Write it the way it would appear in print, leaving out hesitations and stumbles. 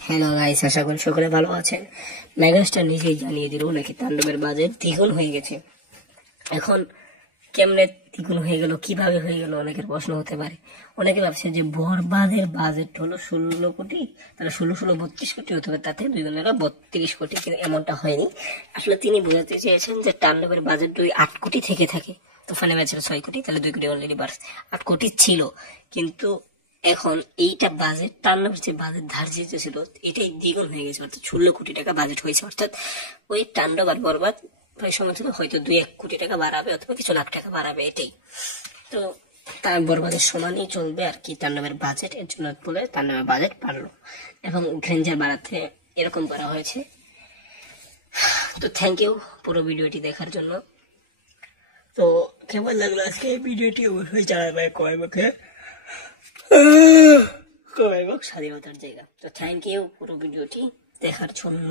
Hello guys, আশা করি সকলে ভালো আছেন। মেগাস্টার নিজেই জানিয়ে দিল নাকি তাণ্ডবের বাজেট দ্বিগুণ হয়ে গেছে। এখন কেমনে দ্বিগুণ হয়ে গেল, কিভাবে হয়ে গেল, অনেকের প্রশ্ন হতে পারে। অনেকে ভাবছে যে বরবাদের বাজেট হলো 16 কোটি, তাহলে 16 32 কোটি হতে হবে, তাতে দুই গুণেরা 32 কোটি, কিন্তু এমনটা হয়নি। আসলে তিনি বোঝাতে চেয়েছেন যে তাণ্ডবের বাজেট 8 কোটি থেকে থাকে, তুফানে ম্যাচের 6 কোটি, তাহলে 2 কোটি অলরেডি বাড়ছে। 8 কোটি ছিল, কিন্তু এখন এইটা বাজেট টার্নওভার যে বাজেট ধার্য ছিল এটাই দ্বিগুণ হয়ে গেছে, অর্থাৎ 16 কোটি টাকা বাজেট হয়েছে। অর্থাৎ ওই তাণ্ডব আর বরবাদ প্রায় সময় ছিল, হয়তো 2-1 কোটি টাকা বাড়াবে অথবা কিছু লাখ টাকা বাড়াবে, এটাই। তো তার বরবাদের সমানই চলবে আর কি তাণ্ডবের বাজেট, এর জন্য বলে তাণ্ডবের বাজেট বাড়লো এবং গ্রেঞ্জার বাড়াতে এরকম করা হয়েছে। তো থ্যাংক ইউ পুরো ভিডিওটি দেখার জন্য। তো কেমন লাগলো আজকে এই ভিডিওটি অবশ্যই জানাবে কমেন্ট বক্স, স্বাধীনতার জায়গা। তো থ্যাংক ইউ পুরো ভিডিওটি দেখার জন্য।